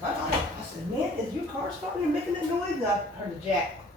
I said, man, is your car starting and making that noise? And I heard the jack.